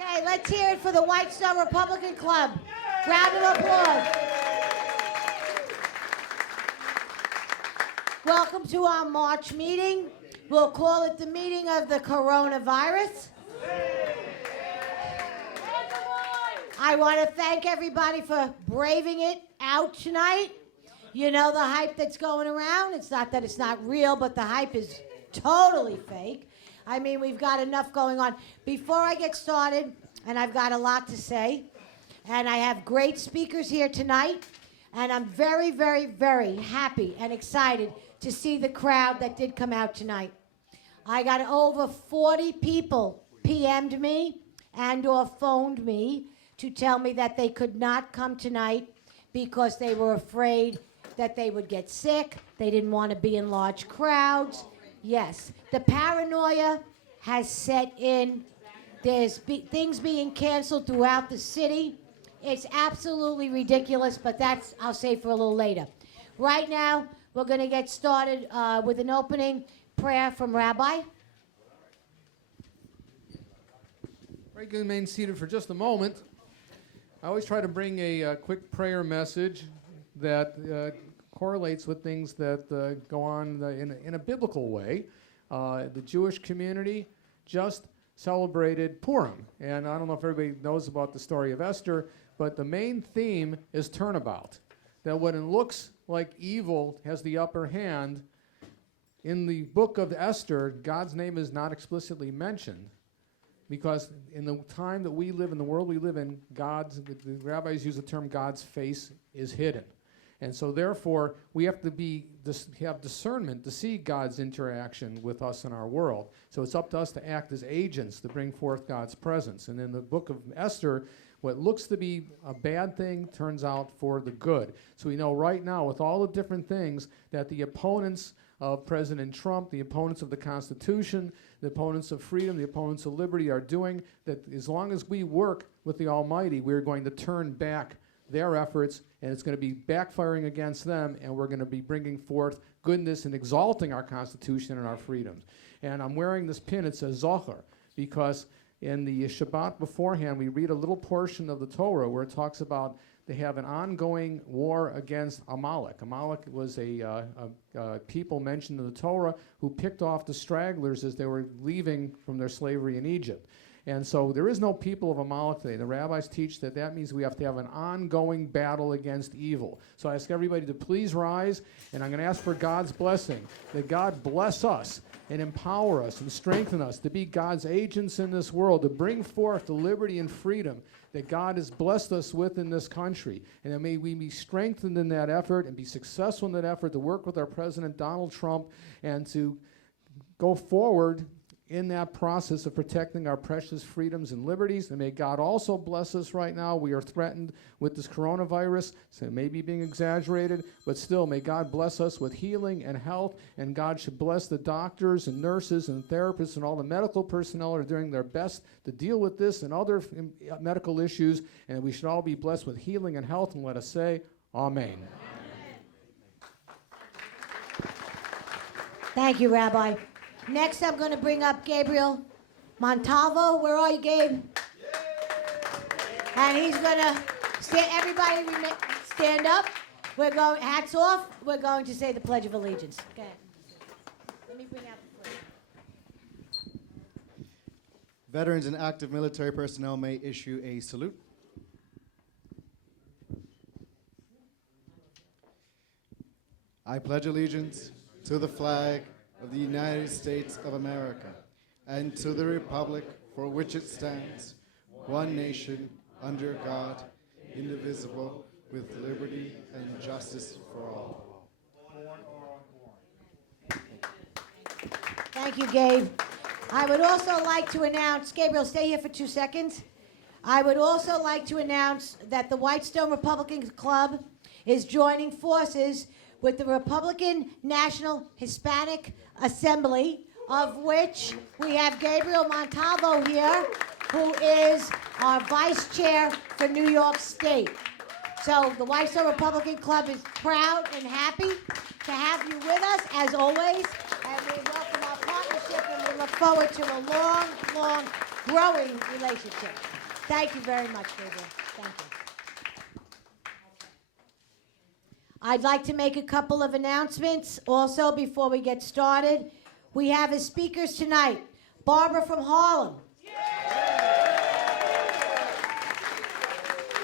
Okay, let's hear it for the Whitestone Republican Club. Round of applause. Welcome to our March meeting. We'll call it the meeting of the coronavirus. I want to thank everybody for braving it out tonight. You know the hype that's going around. It's not that it's not real, but the hype is totally fake. I mean, we've got enough going on. Before I get started, and I've got a lot to say, and I have great speakers here tonight, and I'm very, very, very happy and excited to see the crowd that did come out tonight. I got over 40 people PM'd me and or phoned me to tell me that they could not come tonight because they were afraid that they would get sick. They didn't want to be in large crowds. Yes, the paranoia has set in. There's things being canceled throughout the city. It's absolutely ridiculous, but that's, I'll say, for a little later. Right now, we're going to get started with an opening prayer from Rabbi. Right, you can remain seated for just a moment. I always try to bring a quick prayer message that correlates with things that go on in a biblical way. The Jewish community just celebrated Purim. And I don't know if everybody knows about the story of Esther, but the main theme is turnabout. That when it looks like evil has the upper hand, in the book of Esther, God's name is not explicitly mentioned. Because in the time that we live, in the world we live in, the rabbis use the term God's face is hidden. And so therefore, we have to have discernment to see God's interaction with us in our world. So it's up to us to act as agents to bring forth God's presence. And in the book of Esther, what looks to be a bad thing turns out for the good. So we know right now, with all the different things that the opponents of President Trump, the opponents of the Constitution, the opponents of freedom, the opponents of liberty are doing, that as long as we work with the Almighty, we're going to turn back their efforts, and it's going to be backfiring against them, and we're going to be bringing forth goodness and exalting our Constitution and our freedoms. And I'm wearing this pin. It says Zohar, because in the Shabbat beforehand, we read a little portion of the Torah where it talks about they have an ongoing war against Amalek. Amalek was a people mentioned in the Torah who picked off the stragglers as they were leaving from their slavery in Egypt. And so there is no people of Amalek today. The rabbis teach that means we have to have an ongoing battle against evil. So I ask everybody to please rise, and I'm going to ask for God's blessing, that God bless us and empower us and strengthen us to be God's agents in this world, to bring forth the liberty and freedom that God has blessed us with in this country. And that may we be strengthened in that effort and be successful in that effort to work with our President Donald Trump and to go forward in that process of protecting our precious freedoms and liberties. And may God also bless us right now. We are threatened with this coronavirus, so it may be being exaggerated, but still, may God bless us with healing and health, and God should bless the doctors and nurses and therapists and all the medical personnel who are doing their best to deal with this and other medical issues, and we should all be blessed with healing and health, and let us say, Amen. Thank you, Rabbi. Next, I'm going to bring up Gabriel Montalvo. Where are you, Gabe? And he's going to everybody stand up. We're going, hats off. We're going to say the Pledge of Allegiance. Okay. Let me bring out the flag. Veterans and active military personnel may issue a salute. I pledge allegiance to the flag of the United States of America, and to the republic for which it stands, one nation, under God, indivisible, with liberty and justice for all. Thank you, Gabe. I would also like to announce, Gabriel, stay here for 2 seconds. I would also like to announce that the Whitestone Republican Club is joining forces with the Republican National Hispanic Assembly, of which we have Gabriel Montalvo here, who is our vice chair for New York State. So the Whitestone Republican Club is proud and happy to have you with us, as always, and we welcome our partnership, and we look forward to a long, long, growing relationship. Thank you very much, Gabriel. Thank you. I'd like to make a couple of announcements also before we get started. We have as speakers tonight, Barbara from Harlem.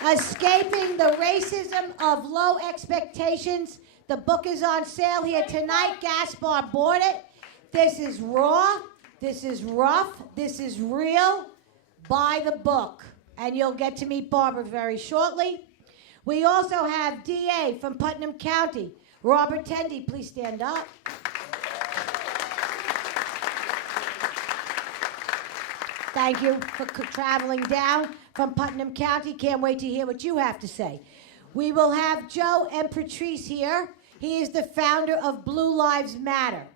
Escaping the Racism of Low Expectations. The book is on sale here tonight. Gaspar bought it. This is raw. This is rough. This is real. Buy the book. And you'll get to meet Barbara very shortly. We also have DA from Putnam County. Robert Tendy, please stand up. Thank you for traveling down from Putnam County. Can't wait to hear what you have to say. We will have Joe and Patrice here. He is the founder of Blue Lives Matter.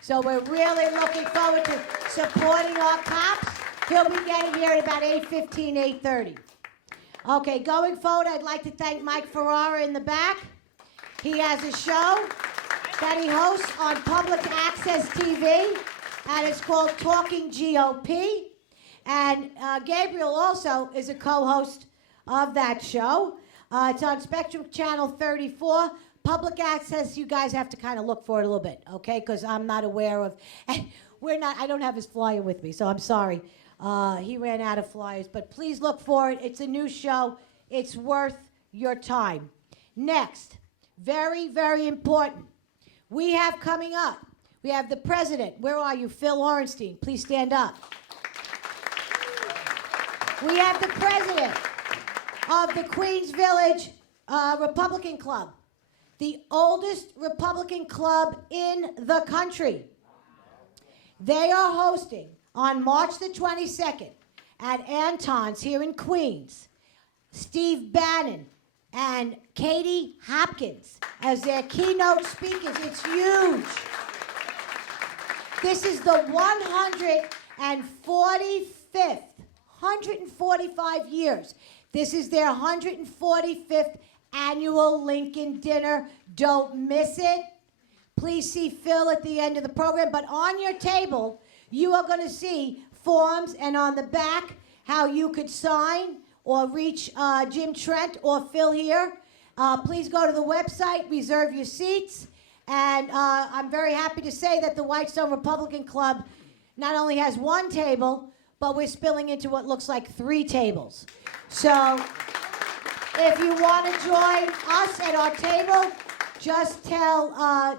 So we're really looking forward to supporting our cops. He'll be getting here at about 8:15, 8:30. Okay, going forward, I'd like to thank Mike Ferrara in the back. He has a show that he hosts on Public Access TV, and it's called Talking GOP. And Gabriel also is a co-host of that show. It's on Spectrum Channel 34. Public Access, you guys have to kind of look for it a little bit, okay? Because I'm not aware of, and I don't have his flyer with me, so I'm sorry. He ran out of flyers, but please look for it. It's a new show. It's worth your time. Next, very, very important. We have coming up, we have the president. Where are you? Phil Orenstein, please stand up. We have the president of the Queens Village Republican Club, the oldest Republican club in the country. They are hosting on March the 22nd at Anton's here in Queens, Steve Bannon and Katie Hopkins as their keynote speakers. It's huge. This is the 145th, 145 years. This is their 145th annual Lincoln dinner. Don't miss it. Please see Phil at the end of the program. But on your table, you are going to see forms, and on the back, how you could sign or reach Jim Trent or Phil here. Please go to the website, reserve your seats. And I'm very happy to say that the Whitestone Republican Club not only has one table, but we're spilling into what looks like 3 tables. So if you want to join us at our table, just tell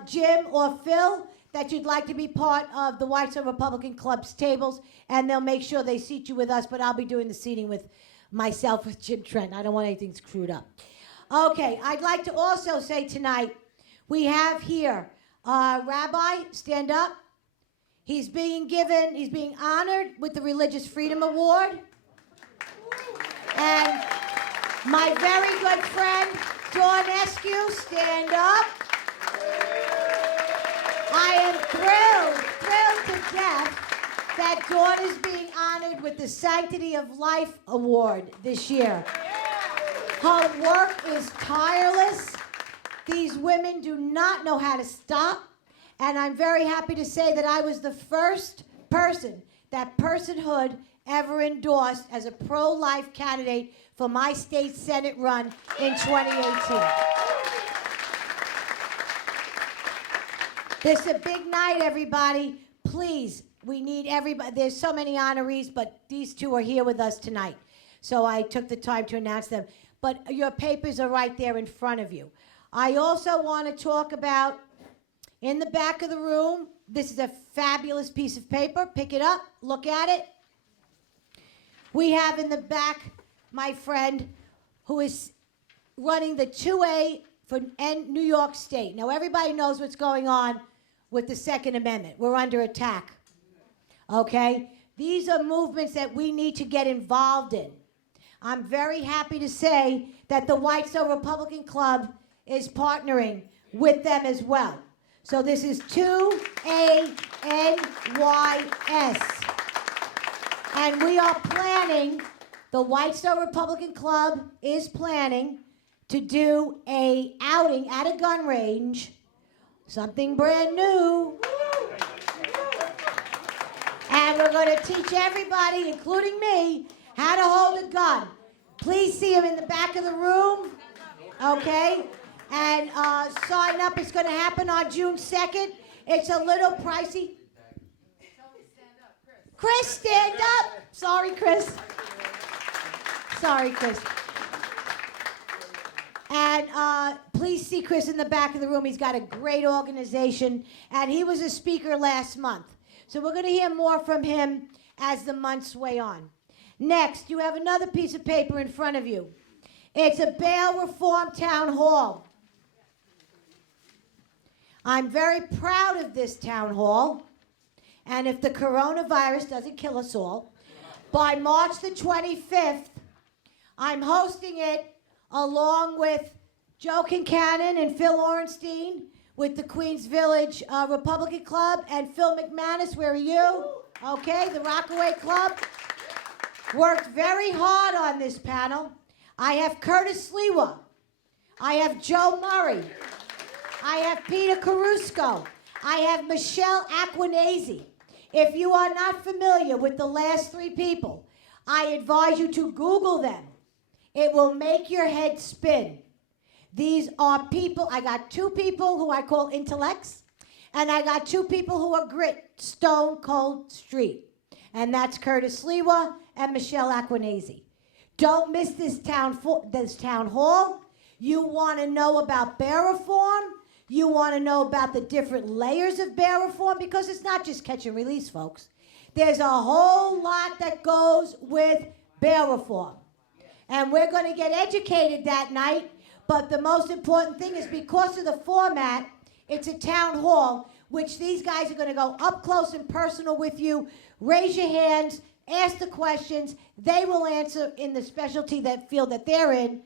Jim or Phil that you'd like to be part of the Whitestone Republican Club's tables, and they'll make sure they seat you with us, but I'll be doing the seating with myself, with Jim Trent. I don't want anything screwed up. Okay, I'd like to also say tonight, we have here Rabbi, stand up. He's being honored with the Religious Freedom Award. And my very good friend, Dawn Eskew, stand up. I am thrilled to death that Dawn is being honored with the Sanctity of Life Award this year. Her work is tireless. These women do not know how to stop. And I'm very happy to say that I was the first person that Personhood ever endorsed as a pro-life candidate for my state Senate run in 2018. This is a big night, everybody. Please, we need everybody. There's so many honorees, but these 2 are here with us tonight. So I took the time to announce them. But your papers are right there in front of you. I also want to talk about, in the back of the room, this is a fabulous piece of paper. Pick it up, look at it. We have in the back my friend who is running the 2A for New York State. Now, everybody knows what's going on with the Second Amendment. We're under attack, okay? These are movements that we need to get involved in. I'm very happy to say that the Whitestone Republican Club is partnering with them as well. So this is 2ANYS. And we are planning, the Whitestone Republican Club is planning to do a outing at a gun range, something brand new. And we're going to teach everybody, including me, how to hold a gun. Please see him in the back of the room, okay? And sign up is going to happen on June 2nd. It's a little pricey. Chris, stand up. Sorry, Chris. Sorry, Chris. And please see Chris in the back of the room. He's got a great organization, and he was a speaker last month. So we're going to hear more from him as the months weigh on. Next, you have another piece of paper in front of you. It's a bail reform town hall. I'm very proud of this town hall, and if the coronavirus doesn't kill us all, by March the 25th, I'm hosting it along with Joe Kincannon and Phil Orenstein with the Queens Village Republican Club, and Phil McManus, where are you? Okay, the Rockaway Club. Worked very hard on this panel. I have Curtis Sliwa. I have Joe Murray. I have Peter Caruso. I have Michelle Aquinese. If you are not familiar with the last three people, I advise you to Google them. It will make your head spin. These are people, I got two people who I call intellects, and I got two people who are grit, stone cold street. And that's Curtis Sliwa and Michelle Aquinese. Don't miss this town hall. You want to know about bail reform. You want to know about the different layers of bail reform, because it's not just catch and release, folks. There's a whole lot that goes with bail reform. And we're going to get educated that night, but the most important thing is because of the format, it's a town hall, which these guys are going to go up close and personal with you. Raise your hands, ask the questions. They will answer in the specialty field that they're in.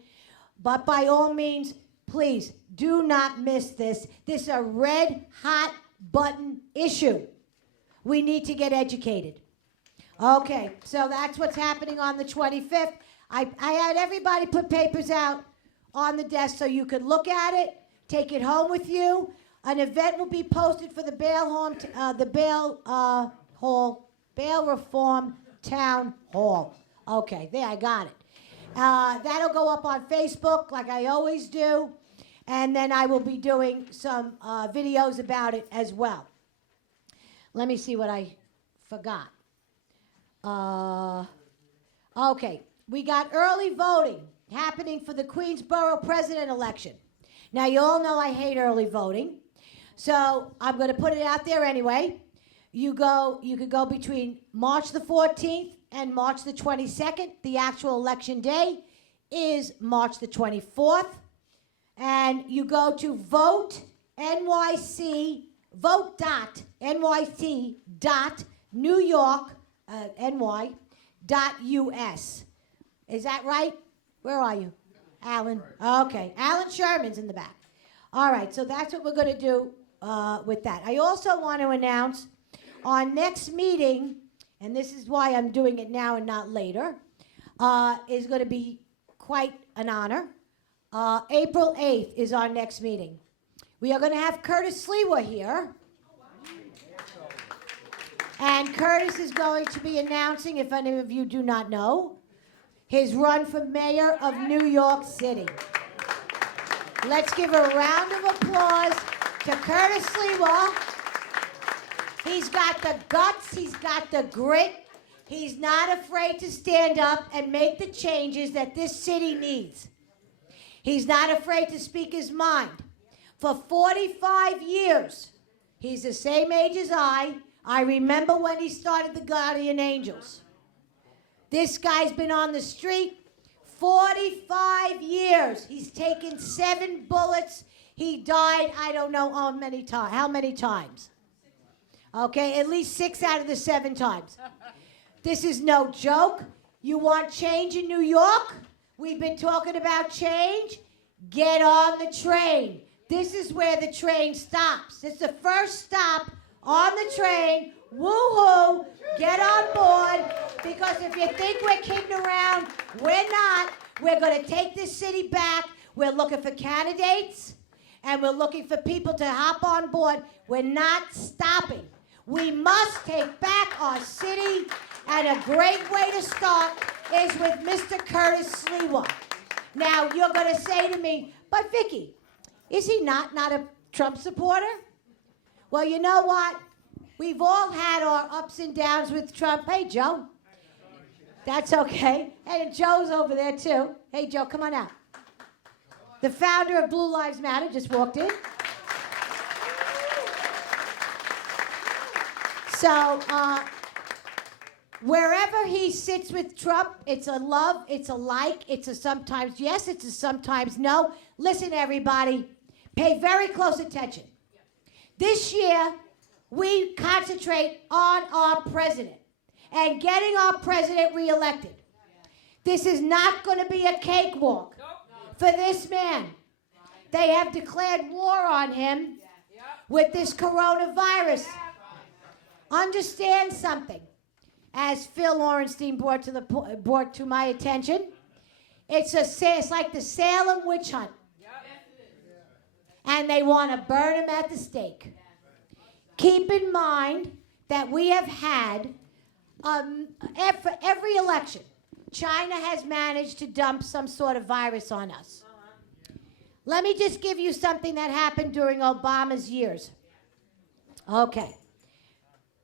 But by all means, please do not miss this. This is a red hot button issue. We need to get educated. Okay, so that's what's happening on the 25th. I had everybody put papers out on the desk so you could look at it, take it home with you. An event will be posted for the bail reform town hall. Okay, there, I got it. That'll go up on Facebook like I always do, and then I will be doing some videos about it as well. Let me see what I forgot. Okay, we got early voting happening for the Queensborough president election. Now, you all know I hate early voting, so I'm going to put it out there anyway. You could go between March the 14th and March the 22nd. The actual election day is March the 24th. And you go to vote.nyc.newyork.ny.us. Is that right? Where are you? Alan. Okay. Alan Sherman's in the back. All right. So that's what we're going to do with that. I also want to announce our next meeting, and this is why I'm doing it now and not later, is going to be quite an honor. April 8th is our next meeting. We are going to have Curtis Sliwa here. And Curtis is going to be announcing, if any of you do not know, his run for mayor of New York City. Let's give a round of applause to Curtis Sliwa. He's got the guts, he's got the grit. He's not afraid to stand up and make the changes that this city needs. He's not afraid to speak his mind. For 45 years, he's the same age as I remember when he started the Guardian Angels. This guy's been on the street 45 years. He's taken 7 bullets. He died, I don't know how many times. Okay, at least 6 out of the 7 times. This is no joke. You want change in New York? We've been talking about change. Get on the train. This is where the train stops. It's the first stop on the train. Woo-hoo. Get on board. Because if you think we're kidding around, we're not. We're going to take this city back. We're looking for candidates. And we're looking for people to hop on board. We're not stopping. We must take back our city. And a great way to start is with Mr. Curtis Sliwa. Now, you're going to say to me, but Vickie, is he not a Trump supporter? Well, you know what? We've all had our ups and downs with Trump. Hey, Joe. That's okay. Hey, Joe's over there, too. Hey, Joe, come on out. The founder of Blue Lives Matter just walked in. So, wherever he sits with Trump, it's a love, it's a like, it's a sometimes yes, it's a sometimes no. Listen, everybody, pay very close attention. This year, we concentrate on our president and getting our president reelected. This is not going to be a cakewalk for this man. They have declared war on him with this coronavirus. Understand something. As Phil Orenstein brought to my attention, it's like the Salem witch hunt. And they want to burn him at the stake. Keep in mind that we have had, every election, China has managed to dump some sort of virus on us. Let me just give you something that happened during Obama's years. Okay.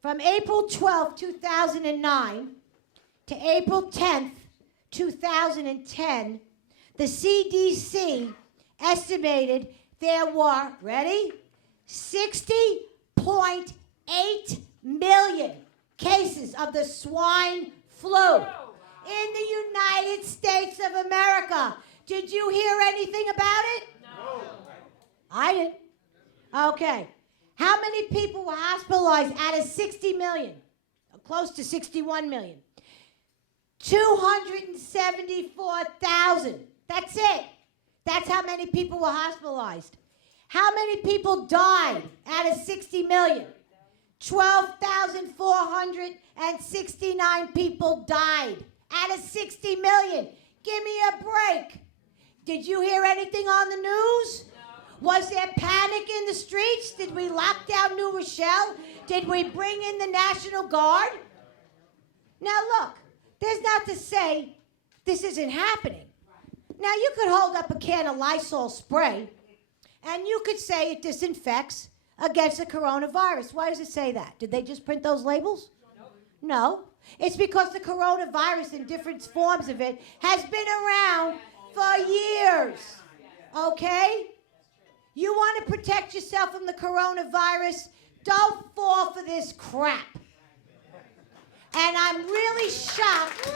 From April 12, 2009 to April 10th, 2010, the CDC estimated there were, ready? 60.8 million cases of the swine flu in the United States of America. Did you hear anything about it? No. I didn't. Okay. How many people were hospitalized out of 60 million? Close to 61 million. 274,000. That's it. That's how many people were hospitalized. How many people died out of 60 million? 12,469 people died out of 60 million. Give me a break. Did you hear anything on the news? Was there panic in the streets? Did we lock down New Rochelle? Did we bring in the National Guard? Now look, there's not to say this isn't happening. Now you could hold up a can of Lysol spray and you could say it disinfects against the coronavirus. Why does it say that? Did they just print those labels? No. It's because the coronavirus in different forms of it has been around for years. Okay? You want to protect yourself from the coronavirus? Don't fall for this crap. And I'm really shocked.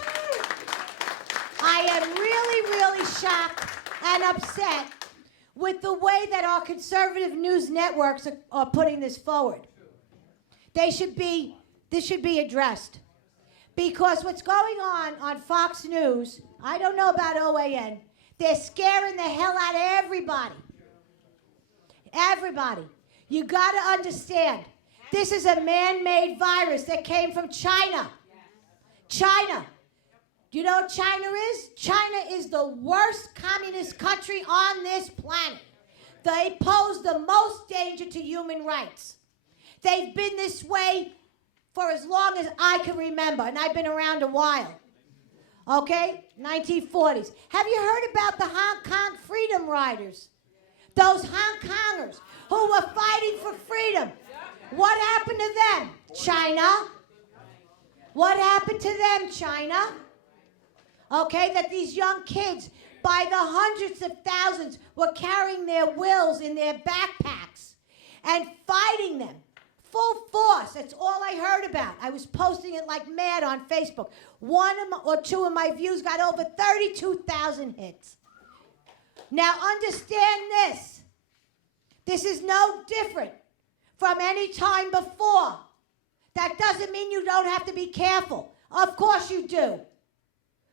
I am really, really shocked and upset with the way that our conservative news networks are putting this forward. This should be addressed. Because what's going on Fox News, I don't know about OAN, they're scaring the hell out of everybody. Everybody. You got to understand, this is a man-made virus that came from China. China. Do you know what China is? China is the worst communist country on this planet. They pose the most danger to human rights. They've been this way for as long as I can remember, and I've been around a while. Okay? 1940s. Have you heard about the Hong Kong Freedom Riders? Those Hong Kongers who were fighting for freedom. What happened to them? China. What happened to them, China? Okay, that these young kids, by the hundreds of thousands, were carrying their wills in their backpacks and fighting them. Full force. That's all I heard about. I was posting it like mad on Facebook. One or two of my views got over 32,000 hits. Now understand this. This is no different from any time before. That doesn't mean you don't have to be careful. Of course you do.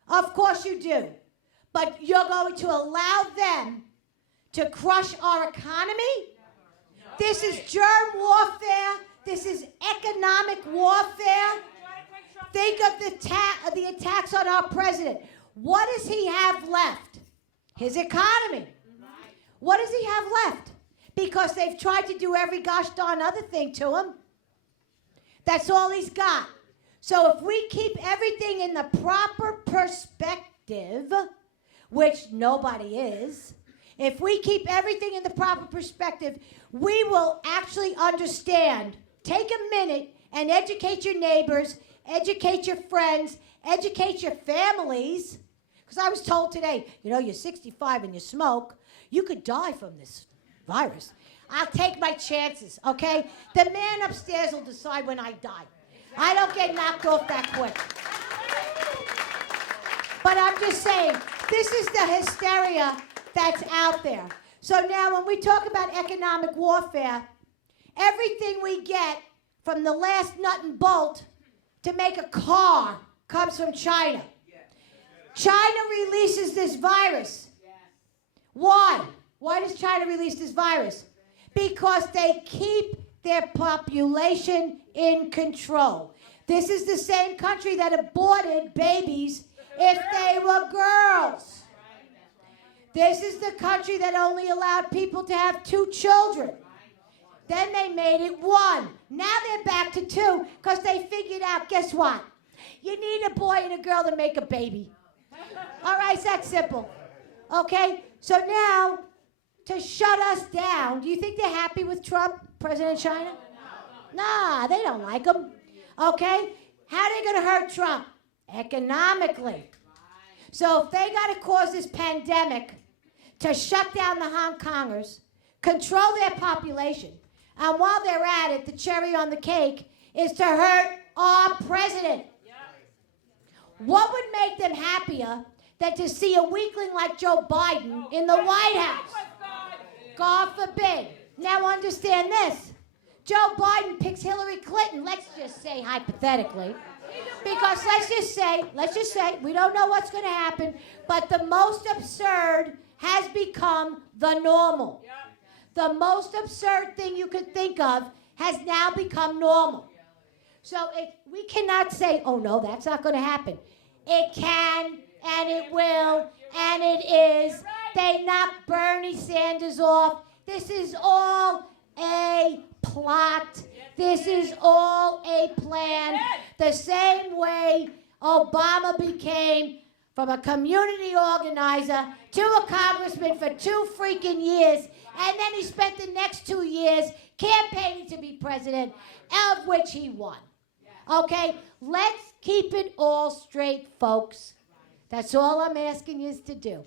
Of course you do. But you're going to allow them to crush our economy? This is germ warfare. This is economic warfare. Think of the attacks on our president. What does he have left? His economy. What does he have left? Because they've tried to do every gosh darn other thing to him. That's all he's got. So if we keep everything in the proper perspective, which nobody is, if we keep everything in the proper perspective, we will actually understand. Take a minute and educate your neighbors, educate your friends, educate your families. Because I was told today, you're 65 and you smoke, you could die from this virus. I'll take my chances, okay? The man upstairs will decide when I die. I don't get knocked off that quick. But I'm just saying, this is the hysteria that's out there. So now when we talk about economic warfare, everything we get from the last nut and bolt to make a car comes from China. China releases this virus. Why? Why does China release this virus? Because they keep their population in control. This is the same country that aborted babies if they were girls. This is the country that only allowed people to have 2 children. Then they made it 1. Now they're back to 2 because they figured out, guess what? You need a boy and a girl to make a baby. All right, it's that simple. Okay? So now, to shut us down, do you think they're happy with Trump, President of China? Nah, they don't like him. Okay? How are they going to hurt Trump? Economically. So if they got to cause this pandemic to shut down the Hong Kongers, control their population, and while they're at it, the cherry on the cake is to hurt our president. What would make them happier than to see a weakling like Joe Biden in the White House? God forbid. Now understand this. Joe Biden picks Hillary Clinton, let's just say hypothetically, because let's just say, we don't know what's going to happen, but the most absurd has become the normal. The most absurd thing you could think of has now become normal. So we cannot say, oh no, that's not going to happen. It can, and it will, and it is. They knocked Bernie Sanders off. This is all a plot. This is all a plan. The same way Obama became from a community organizer to a congressman for 2 freaking years, and then he spent the next 2 years campaigning to be president, of which he won. Okay? Let's keep it all straight, folks. That's all I'm asking you to do.